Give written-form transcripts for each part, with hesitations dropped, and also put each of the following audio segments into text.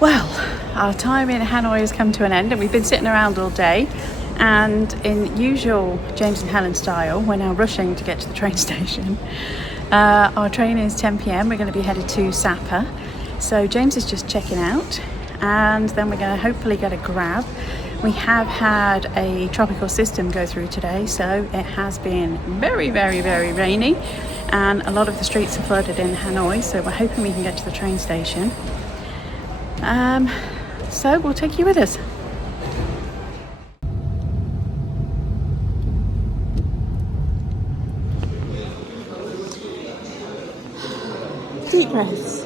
Well, our time in Hanoi has come to an end and we've been sitting around all day, and in usual James and Helen style, we're now rushing to get to the train station. Our train is 10 p.m. We're going to be headed to Sapa. So James is just checking out and then we're going to hopefully get a grab. We have had a tropical system go through today, so it has been very, very, very rainy and a lot of the streets are flooded in Hanoi, so we're hoping we can get to the train station. So we'll take you with us. Deep breaths.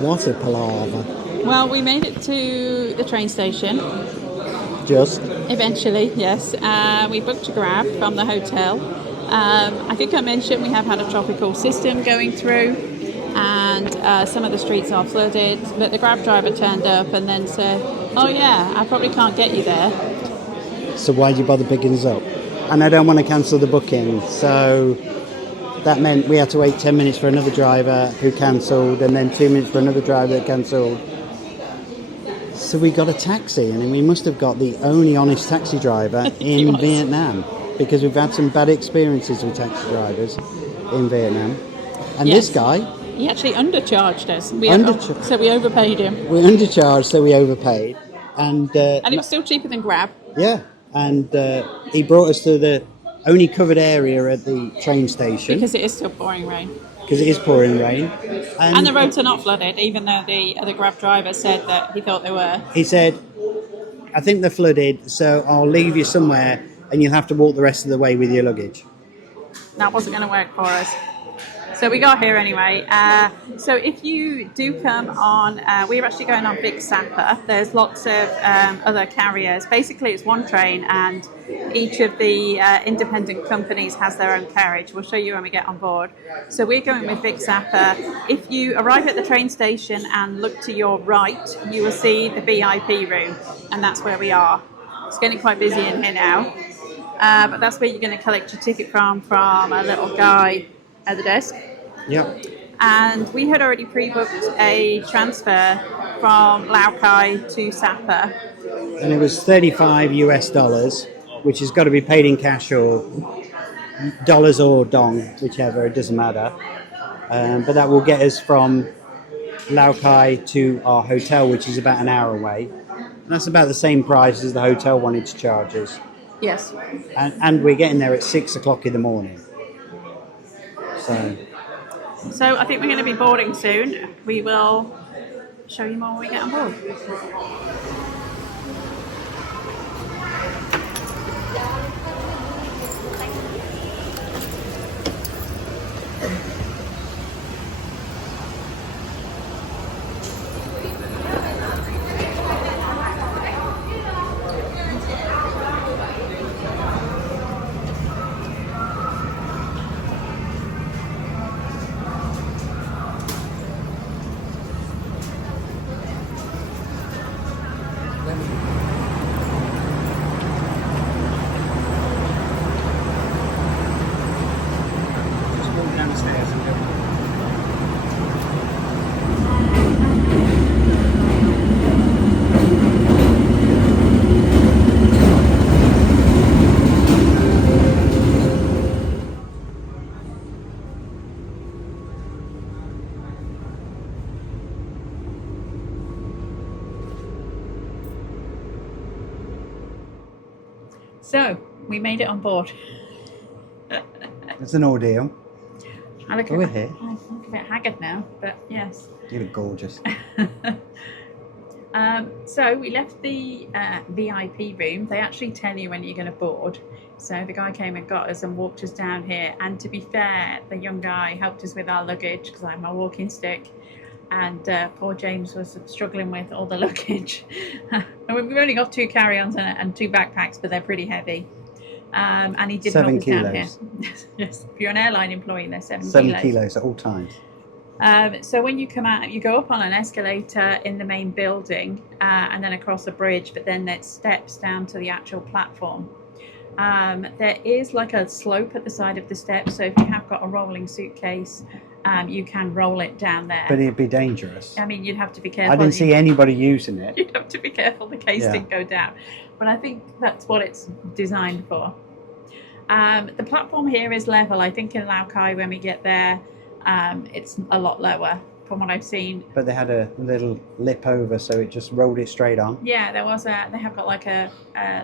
What a palaver. Well, we made it to the train station. Just? Eventually, yes. We booked a grab from the hotel. I think I mentioned we have had a tropical system going through and some of the streets are flooded, but the grab driver turned up and then said, oh yeah, I probably can't get you there. So why'd you bother picking us up? And I don't want to cancel the booking, so that meant we had to wait 10 minutes for another driver who cancelled, and then 2 minutes for another driver that cancelled. So we got a taxi, and we must have got the only honest taxi driver in Vietnam, because we've had some bad experiences with taxi drivers in Vietnam. And yes. This guy... He actually undercharged us. So we overpaid him. We undercharged, so we overpaid. And it was still cheaper than Grab. Yeah, and he brought us to the only covered area at the train station. Because it is still pouring rain. Because it is pouring rain. And the roads are not flooded, even though the other Grab driver said that he thought they were. He said, I think they're flooded, so I'll leave you somewhere and you'll have to walk the rest of the way with your luggage. That wasn't going to work for us. So we got here anyway. So if you do come on, we're actually going on Vicsapa. There's lots of other carriers. Basically, it's one train and each of the independent companies has their own carriage. We'll show you when we get on board. So we're going with Vicsapa. If you arrive at the train station and look to your right, you will see the VIP room, and that's where we are. It's getting quite busy in here now. But that's where you're going to collect your ticket from a little guy at the desk. Yep. And we had already pre-booked a transfer from Lao Cai to Sapa. And it was $35, which has got to be paid in cash or dollars or dong, whichever, it doesn't matter. But that will get us from Lao Cai to our hotel, which is about an hour away. And that's about the same price as the hotel wanted to charge us. Yes. And we're getting there at 6 o'clock in the morning. So I think we're going to be boarding soon. We will show you more when we get on board. So, we made it on board. It's an ordeal. I look We're here. I look a bit haggard now, but yes. You look gorgeous. So we left the VIP room. They actually tell you when you're going to board. So the guy came and got us and walked us down here. And to be fair, the young guy helped us with our luggage because I have my walking stick. And poor James was struggling with all the luggage. And we've only got 2 carry-ons and 2 backpacks, but they're pretty heavy. And he did 7 knock us down kilos. here. Yes, if you're an airline employee, they're 7 kilos at all times. So when you come out, you go up on an escalator in the main building and then across a bridge, but then there's steps down to the actual platform. There is like a slope at the side of the steps, so if you have got a rolling suitcase, you can roll it down there. But it'd be dangerous. I mean, you'd have to be careful. I didn't see anybody using it. You'd have to be careful the case didn't go down. But I think that's what it's designed for. The platform here is level. I think in Lao Cai when we get there, it's a lot lower from what I've seen. But they had a little lip over, so it just rolled it straight on. Yeah, they have got like a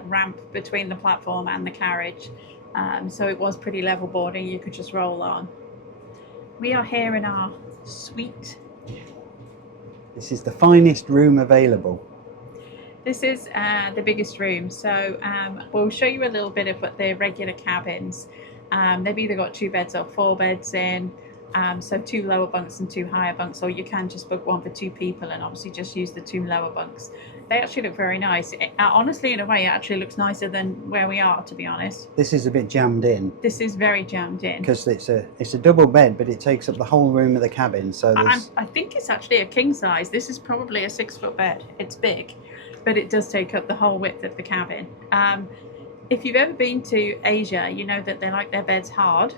ramp between the platform and the carriage. So it was pretty level boarding. You could just roll on. We are here in our suite. This is the finest room available. This is the biggest room, so we'll show you a little bit of what the regular cabins. They've either got 2 beds or 4 beds in, so 2 lower bunks and 2 higher bunks, or you can just book one for 2 people and obviously just use the 2 lower bunks. They actually look very nice. Honestly, in a way, it actually looks nicer than where we are, to be honest. This is a bit jammed in. This is very jammed in. Because it's a double bed, but it takes up the whole room of the cabin. So I think it's actually a king size. This is probably a 6-foot bed. It's big, but it does take up the whole width of the cabin. If you've ever been to Asia, you know that they like their beds hard.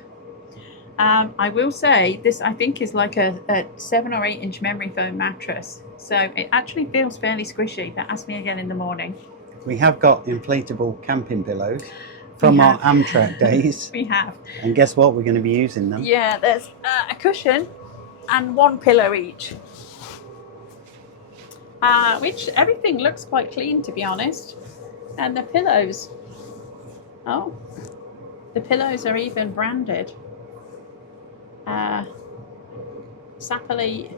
I will say this, I think, is like a 7 or 8 inch memory foam mattress. So it actually feels fairly squishy. But ask me again in the morning. We have got inflatable camping pillows from our Amtrak days. We have. And guess what? We're going to be using them. Yeah, there's a cushion and 1 pillow each. Which everything looks quite clean, to be honest. And the pillows. Oh, the pillows are even branded. Sapa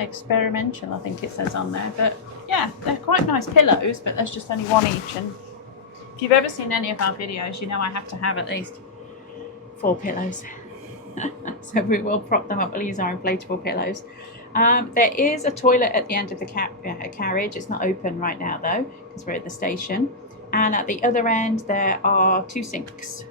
experimental, I think it says on there. But yeah, they're quite nice pillows, but there's just only 1 each. And if you've ever seen any of our videos, you know I have to have at least 4 pillows. So we will prop them up. We'll use our inflatable pillows. There is a toilet at the end of the carriage. It's not open right now though, because we're at the station. And at the other end, there are 2 sinks.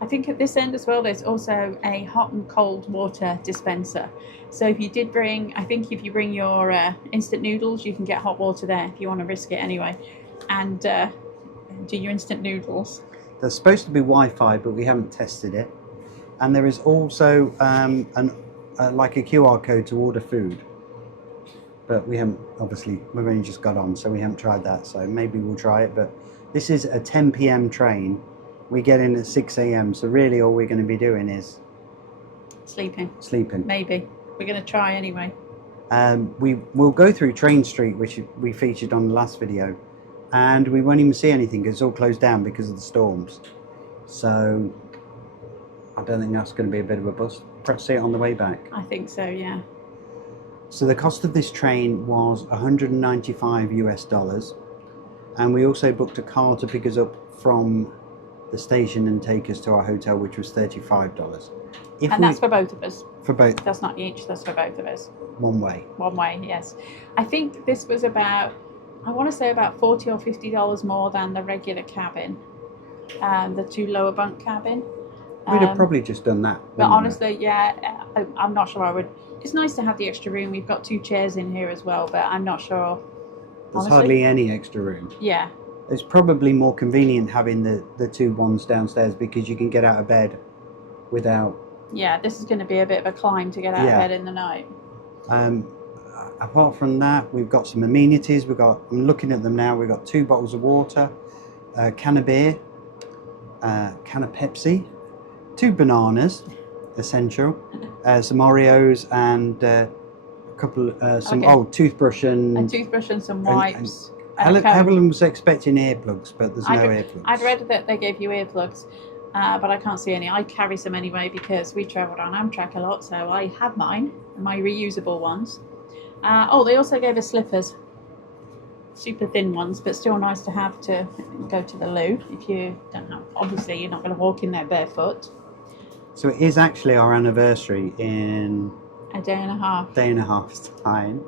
I think at this end as well, there's also a hot and cold water dispenser. So if you did bring, I think if you bring your instant noodles, you can get hot water there if you want to risk it anyway. And do your instant noodles. There's supposed to be Wi-Fi, but we haven't tested it. And there is also like a QR code to order food. But we haven't, obviously, we've only just got on, so we haven't tried that. So maybe we'll try it. But this is a 10 p.m. train. We get in at 6 a.m. So really all we're going to be doing is... Sleeping. Maybe. We're going to try anyway. We'll go through Train Street, which we featured on the last video. And we won't even see anything because it's all closed down because of the storms. So I don't think that's going to be a bit of a bust. Perhaps see it on the way back. I think so, yeah. So the cost of this train was $195 US. And we also booked a car to pick us up from the station and take us to our hotel, which was $35. That's for both of us. For both. That's not each, that's for both of us. One way. One way, yes. I think this was about, I want to say about $40 or $50 more than the regular cabin, the 2 lower bunk cabin. We'd have probably just done that. But honestly, yeah, I'm not sure I would. It's nice to have the extra room. We've got 2 chairs in here as well, but I'm not sure. There's hardly any extra room. Yeah. It's probably more convenient having the 2 ones downstairs because you can get out of bed without... Yeah, this is going to be a bit of a climb to get out of bed in the night. Apart from that, we've got some amenities. I'm looking at them now. We've got 2 bottles of water, a can of beer, a can of Pepsi, 2 bananas, essential, some Oreos, and a couple, toothbrush and... A toothbrush and some wipes. Helen was expecting earplugs, but there's no earplugs. I'd read that they gave you earplugs, but I can't see any. I carry some anyway because we travelled on Amtrak a lot, so I have mine, my reusable ones. They also gave us slippers. Super thin ones, but still nice to have to go to the loo if you don't have. Obviously, you're not going to walk in there barefoot. So it is actually our anniversary in... a day and a half. Day and a half's time.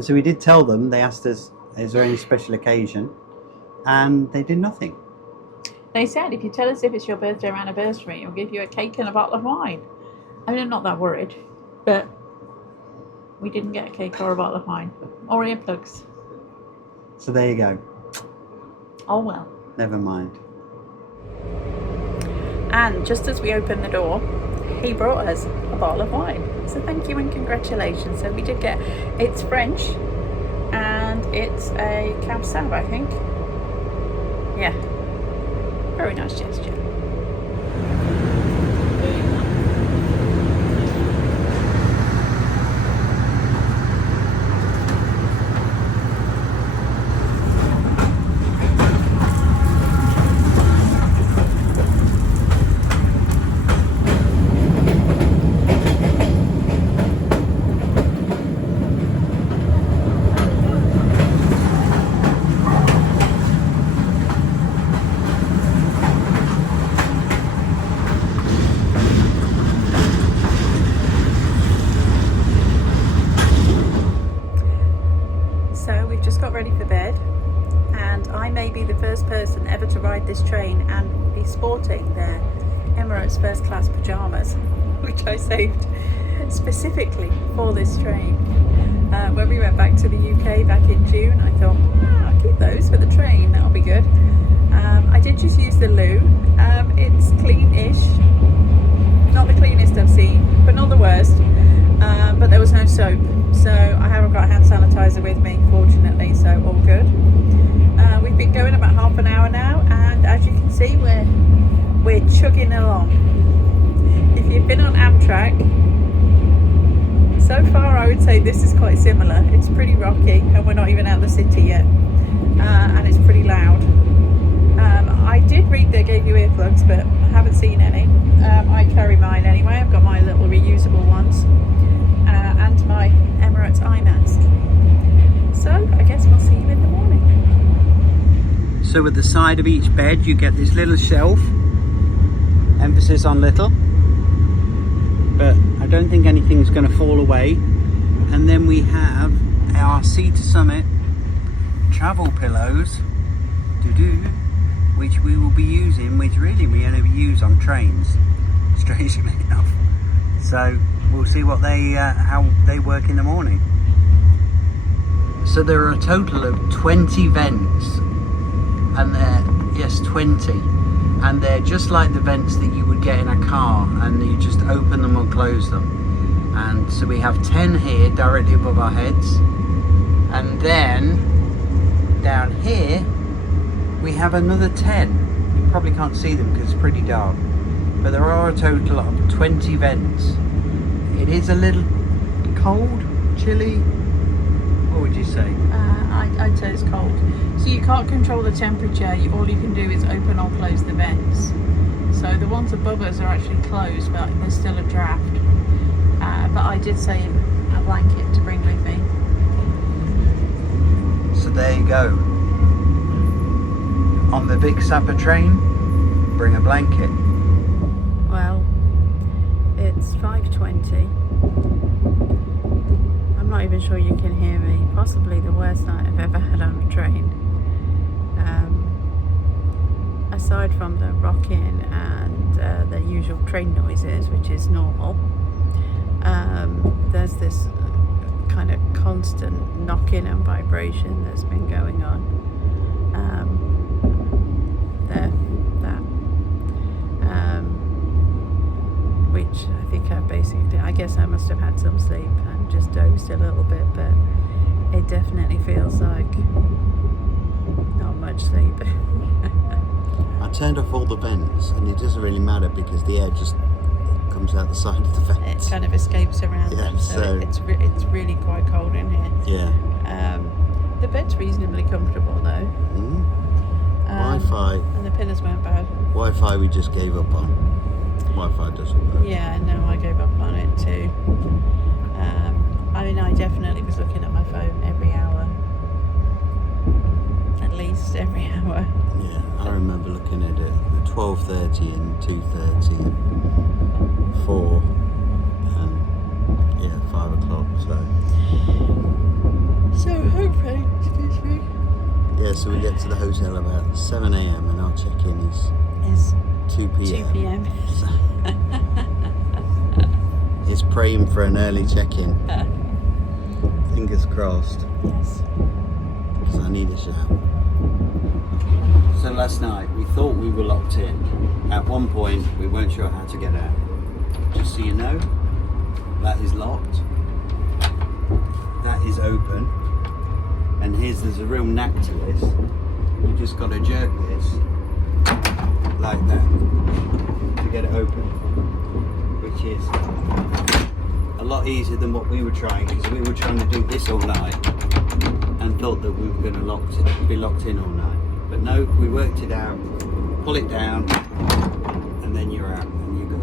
So we did tell them, they asked us, is there any special occasion? And they did nothing. They said, if you tell us if it's your birthday or anniversary, we'll give you a cake and a bottle of wine. I mean, I'm not that worried, but we didn't get a cake or a bottle of wine. Or earplugs. So there you go. Oh well. Never mind. And just as we opened the door, he brought us a bottle of wine. So thank you and congratulations. So we did get, it's French and it's a Cab Sauv, I think. Yeah, very nice gesture. Ready for bed, and I may be the first person ever to ride this train and be sporting their Emirates first class pyjamas, which I saved specifically for this train. When we went back to the UK back in June, I thought, I'll keep those for the train, that'll be good. I did just use the loo. It's clean-ish, not the cleanest I've seen, but not the worst. But there was no soap, so I haven't got hand sanitizer with me, fortunately, so all good. We've been going about half an hour now, and as you can see, we're chugging along. If you've been on Amtrak, so far I would say this is quite similar. It's pretty rocky, and we're not even out of the city yet, and it's pretty loud. I did read they gave you earplugs, but I haven't seen any. I carry mine anyway. I've got my little reusable ones. And my Emirates eye mask. So I guess we'll see you in the morning. So at the side of each bed you get this little shelf, emphasis on little, but I don't think anything's going to fall away. And then we have our Sea to Summit travel pillows, which we will be using, which really we only use on trains, strangely enough. So we'll see what how they work in the morning. So there are a total of 20 vents, and they're 20, and they're just like the vents that you would get in a car, and you just open them or close them. And so we have 10 here directly above our heads, and then down here we have another 10. You probably can't see them because it's pretty dark, but there are a total of 20 vents. It is a little cold, chilly. What would you say? I'd say it's cold. So you can't control the temperature. All you can do is open or close the vents. So the ones above us are actually closed, but there's still a draft. But I did save a blanket to bring with me. So there you go. On the Vicsapa train, bring a blanket. Well, it's 5:20. I'm not even sure you can hear me. Possibly the worst night I've ever had on a train. Aside from the rocking and the usual train noises, which is normal, there's this kind of constant knocking and vibration that's been going on. Which I think I guess I must have had some sleep and just dozed a little bit, but it definitely feels like not much sleep. I turned off all the vents, and it doesn't really matter because the air just comes out the side of the vents. It kind of escapes around them, so it's really quite cold in here. Yeah. The bed's reasonably comfortable though. Wi-Fi. And the pillows weren't bad. Wi-Fi we just gave up on. Wi-Fi doesn't work. Yeah, no, I gave up on it too. I mean, I definitely was looking at my phone every hour. At least every hour. Yeah, I remember looking at it at 12:30 and 2:30 and 4 and 5 o'clock. So hopefully, excuse me. Yeah, so we get to the hotel about 7 a.m. and our check-in is 2 p.m. 2 p.m. It's praying for an early check-in. Fingers crossed. Yes. Because I need a shower. So last night we thought we were locked in. At one point we weren't sure how to get out. just so you know. That is locked. That is open. And there's a real knack to this. You just got to jerk this like that to get it open, which is a lot easier than what we were trying, because we were trying to do this all night and thought that we were going to be locked in all night. But no, we worked it out. Pull it down, and then you're out, and you're good.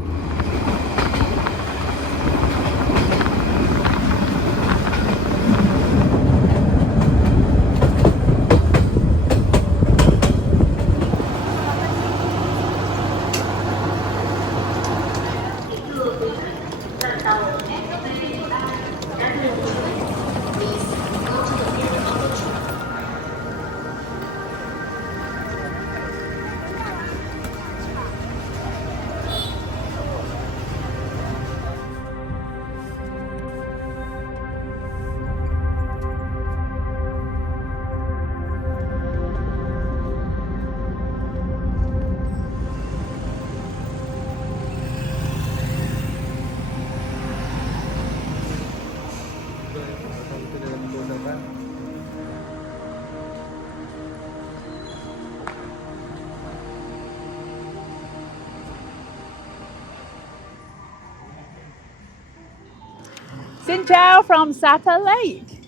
Xin chào from Sapa Lake.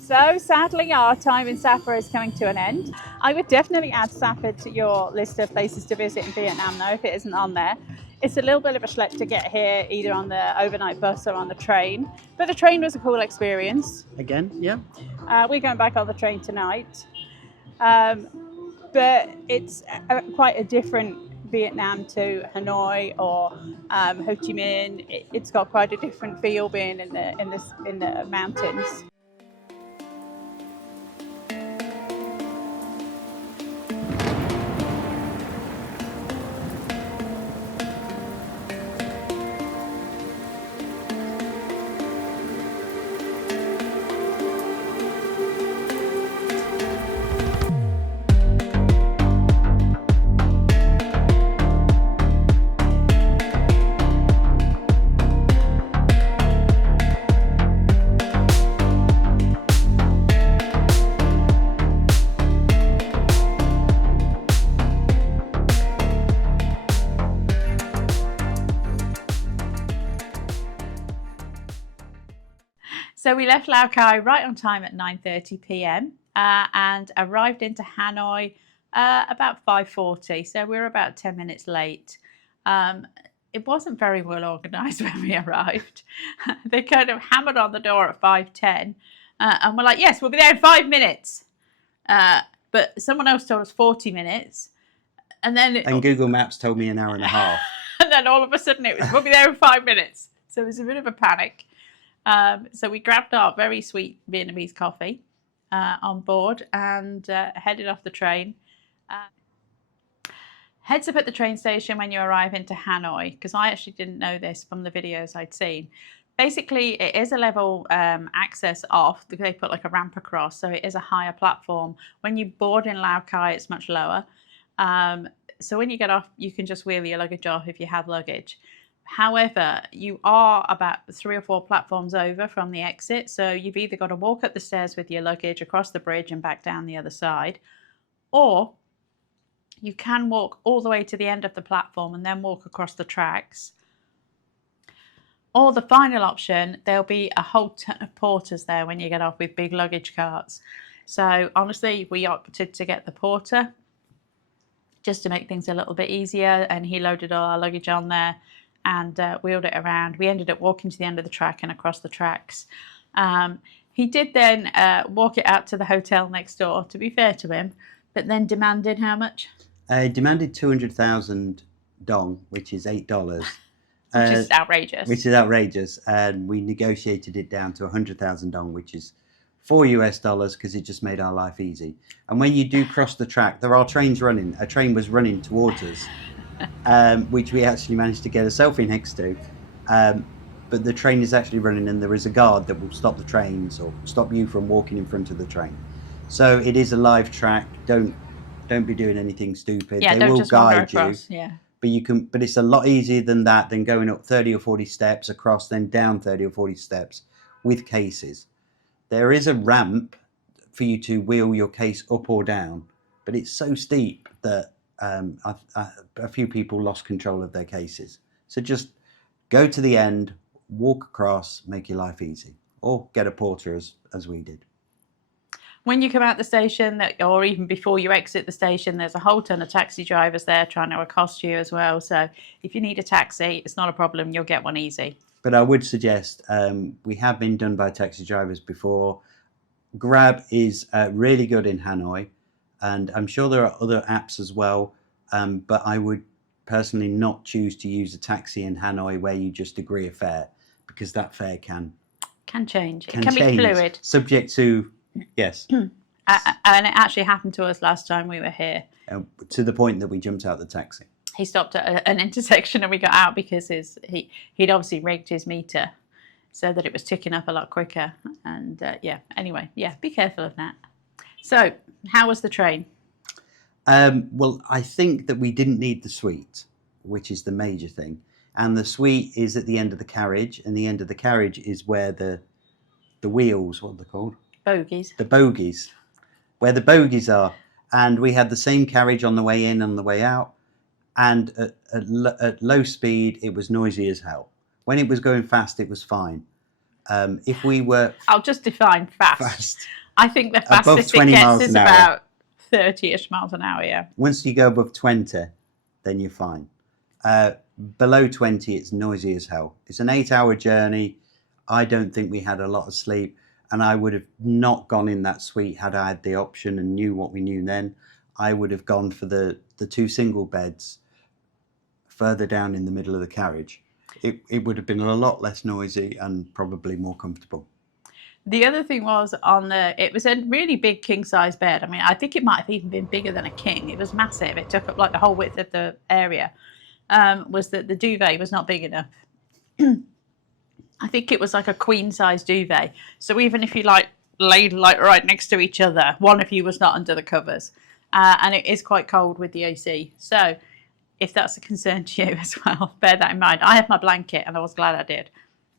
So sadly our time in Sapa is coming to an end. I would definitely add Sapa to your list of places to visit in Vietnam though, if it isn't on there. It's a little bit of a schlep to get here, either on the overnight bus or on the train. But the train was a cool experience. Again, yeah. We're going back on the train tonight. But it's quite a different Vietnam to Hanoi or Ho Chi Minh. It's got quite a different feel being in the mountains. So we left Lao Cai right on time at 9:30 p.m. And arrived into Hanoi about 5:40. So we were about 10 minutes late. It wasn't very well organised when we arrived. They kind of hammered on the door at 5:10 and we're like, yes, we'll be there in 5 minutes. But someone else told us 40 minutes. And Google Maps told me an hour and a half. And then all of a sudden it was, we'll be there in 5 minutes. So it was a bit of a panic. So we grabbed our very sweet Vietnamese coffee on board and headed off the train. Heads up at the train station when you arrive into Hanoi, because I actually didn't know this from the videos I'd seen. Basically, it is a level access off. They put like a ramp across, so it is a higher platform. When you board in Lao Cai, it's much lower. So when you get off, you can just wheel your luggage off if you have luggage. However, you are about 3 or 4 platforms over from the exit, so you've either got to walk up the stairs with your luggage across the bridge and back down the other side, or you can walk all the way to the end of the platform and then walk across the tracks. Or the final option, there'll be a whole ton of porters there when you get off with big luggage carts. So honestly, we opted to get the porter just to make things a little bit easier, and he loaded all our luggage on there and wheeled it around. We ended up walking to the end of the track and across the tracks. He did then walk it out to the hotel next door, to be fair to him, but then demanded how much? Demanded 200,000 dong, which is $8. Which is outrageous. Which is outrageous. And we negotiated it down to 100,000 dong, which is $4 US, because it just made our life easy. And when you do cross the track, there are trains running. A train was running towards us. Which we actually managed to get a selfie next to, but the train is actually running and there is a guard that will stop the trains or stop you from walking in front of the train. So it is a live track. Don't be doing anything stupid. Yeah, they don't will just guide wander across. you, Yeah. but it's a lot easier than that, than going up 30 or 40 steps across, then down 30 or 40 steps with cases. There is a ramp for you to wheel your case up or down, but it's so steep that a few people lost control of their cases. So just go to the end, walk across, make your life easy, or get a porter as we did. When you come out the station, or even before you exit the station, there's a whole ton of taxi drivers there trying to accost you as well. So if you need a taxi, it's not a problem. You'll get one easy. But I would suggest, we have been done by taxi drivers before. Grab is really good in Hanoi, and I'm sure there are other apps as well. But I would personally not choose to use a taxi in Hanoi where you just agree a fare, because that fare can change. It can be fluid. Subject to, yes. And it actually happened to us last time we were here. To the point that we jumped out the taxi. He stopped at an intersection and we got out because he'd obviously rigged his meter so that it was ticking up a lot quicker. And anyway, be careful of that. So, how was the train? Well, I think that we didn't need the suite, which is the major thing. And the suite is at the end of the carriage, and the end of the carriage is where the wheels, what are they called? Bogeys. The bogeys, where the bogeys are. And we had the same carriage on the way in and the way out. And at low speed, it was noisy as hell. When it was going fast, it was fine. If we were... I'll just define fast. I think the fastest it gets is about 30-ish miles an hour, yeah. Once you go above 20, then you're fine. Below 20, it's noisy as hell. It's an 8-hour journey. I don't think we had a lot of sleep. And I would have not gone in that suite had I had the option and knew what we knew then. I would have gone for the 2 single beds further down in the middle of the carriage. It would have been a lot less noisy and probably more comfortable. The other thing was it was a really big king size bed. I mean, I think it might have even been bigger than a king. It was massive. It took up like the whole width of the area. Was that the duvet was not big enough. I think it was like a queen size duvet. So even if you laid right next to each other, one of you was not under the covers. And it is quite cold with the AC. So if that's a concern to you as well, bear that in mind. I have my blanket and I was glad I did.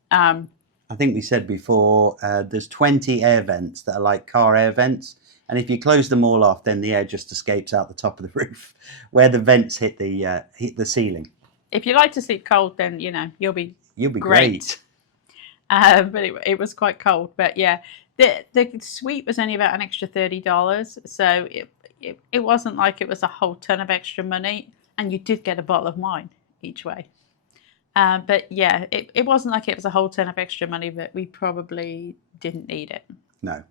I think we said before, there's 20 air vents that are like car air vents. And if you close them all off, then the air just escapes out the top of the roof where the vents hit the ceiling. If you like to sleep cold, then, you'll be great. But it was quite cold. But yeah, the suite was only about an extra $30. So it wasn't like it was a whole ton of extra money. And you did get a bottle of wine each way. But yeah, it wasn't like it was a whole ton of extra money, but we probably didn't need it. No.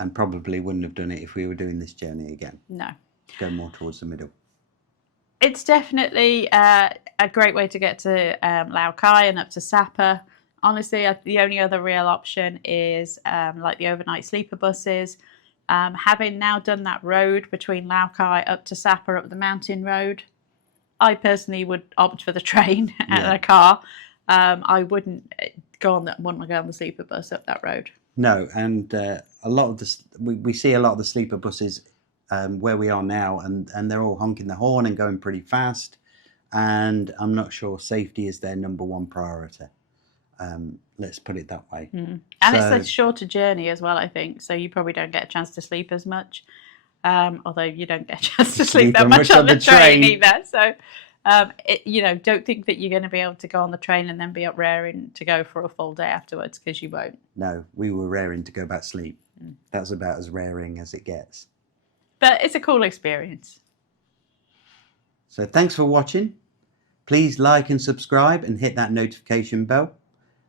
And probably wouldn't have done it if we were doing this journey again. No. Go more towards the middle. It's definitely a great way to get to Lao Cai and up to Sapa. Honestly, the only other real option is like the overnight sleeper buses. Having now done that road between Lao Cai up to Sapa, up the mountain road, I personally would opt for the train and a car. I wouldn't go on the sleeper bus up that road. No, and a lot of we see a lot of the sleeper buses where we are now, and they're all honking the horn and going pretty fast. And I'm not sure safety is their number one priority. Let's put it that way. And it's a shorter journey as well, I think. So you probably don't get a chance to sleep as much. Although you don't get a chance to sleep that much on the train either. So, don't think that you're going to be able to go on the train and then be up raring to go for a full day afterwards, because you won't. No, we were raring to go back to sleep. That's about as raring as it gets. But it's a cool experience. So thanks for watching. Please like and subscribe and hit that notification bell.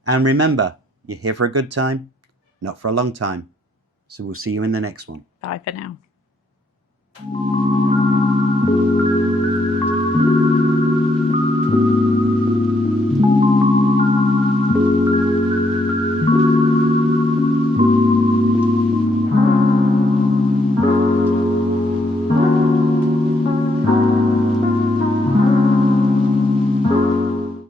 And remember, you're here for a good time, not for a long time. So we'll see you in the next one. Bye for now.